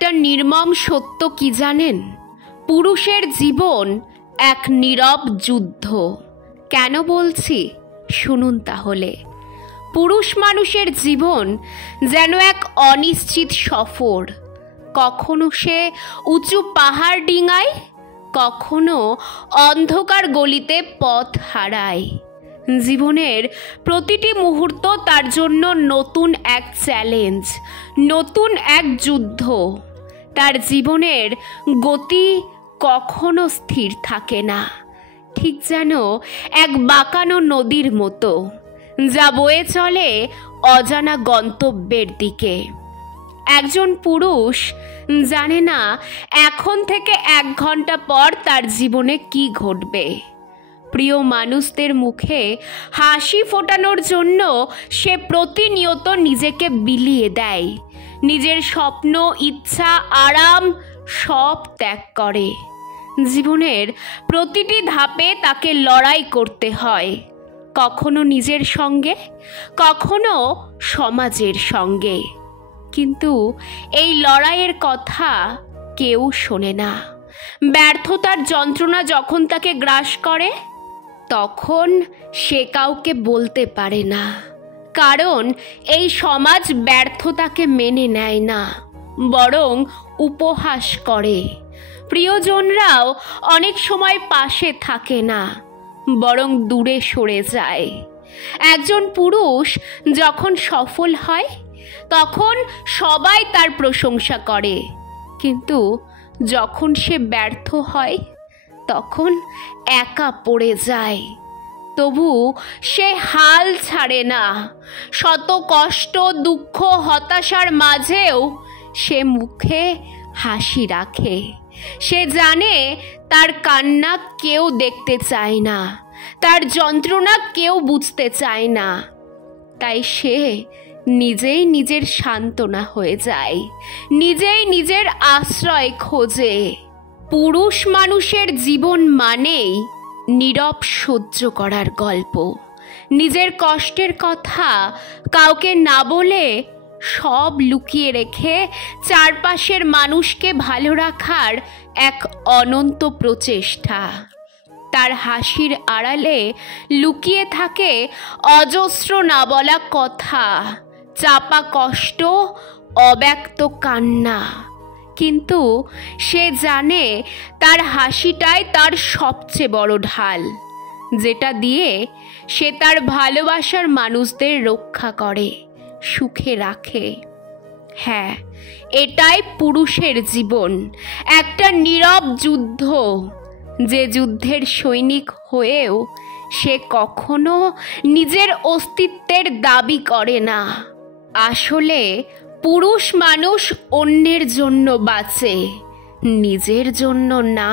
একটা নির্মম সত্য কি জানেন? পুরুষের জীবন এক নীরব যুদ্ধ। কেন বলছি শুনুন তাহলে। পুরুষ মানুষের জীবন যেন এক অনিশ্চিত সফর। কখনো সে উঁচু পাহাড় ডিঙায়, কখনো অন্ধকার গলিতে পথ হারায়। জীবনের প্রতিটি মুহূর্ত তার জন্য নতুন এক চ্যালেঞ্জ, নতুন এক যুদ্ধ। তার জীবনের গতি কখনো স্থির থাকে না, ঠিক যেন এক বাঁকানো নদীর মতো, যা বয়ে চলে অজানা গন্তব্যের দিকে। একজন পুরুষ জানে না এখন থেকে 1 ঘন্টা পর তার জীবনে কি ঘটবে। প্রিয় মানুষদের মুখে হাসি ফোটানোর জন্য সে প্রতিনিয়ত নিজেকে বিলিয়ে দেয়, নিজের স্বপ্ন, ইচ্ছা, আরাম সব ত্যাগ করে। জীবনের প্রতিটি ধাপে তাকে লড়াই করতে হয়, কখনো নিজের সঙ্গে, কখনো সমাজের সঙ্গে। কিন্তু এই লড়াইয়ের কথা কেউ শোনে না। ব্যর্থতার যন্ত্রণা যখন তাকে গ্রাস করে, তখন সে কাউকে বলতে পারে না, কারণ এই সমাজ ব্যর্থতাকে মেনে নেয় না, বরং উপহাস করে। প্রিয়জনরাও অনেক সময় পাশে থাকে না, বরং দূরে সরে যায়। একজন পুরুষ যখন সফল হয়, তখন সবাই তার প্রশংসা করে, কিন্তু যখন সে ব্যর্থ হয়, তখন একা পড়ে যায়। তবু সে হাল ছাড়ে না। শত কষ্ট, দুঃখ, হতাশার মাঝেও সে মুখে হাসি রাখে। সে জানে তার কান্না কেউ দেখতে চায় না, তার যন্ত্রণা কেউ বুঝতে চায় না। তাই সে নিজেই নিজের সান্ত্বনা হয়ে যায়, নিজেই নিজের আশ্রয় খোঁজে। পুরুষ মানুষের জীবন মানেই নীরব সহ্য করার গল্প। নিজের কষ্টের কথা কাউকে না বলে, সব লুকিয়ে রেখে চারপাশের মানুষকে ভালো রাখার এক অনন্ত প্রচেষ্টা। তার হাসির আড়ালে লুকিয়ে থাকে অজস্র না বলা কথা, চাপা কষ্ট, অব্যক্ত কান্না। কিন্তু সে জানে তার হাসিটাই তার সবচেয়ে বড় ঢাল, যেটা দিয়ে সে তার ভালোবাসার মানুষদের রক্ষা করে, সুখে রাখে। হ্যাঁ, এটাই পুরুষের জীবন, একটা নীরব যুদ্ধ। যে যুদ্ধের সৈনিক হয়েও সে কখনো নিজের অস্তিত্বের দাবি করে না। আসলে পুরুষ মানুষ অন্যের জন্য বাঁচে, নিজের জন্য না।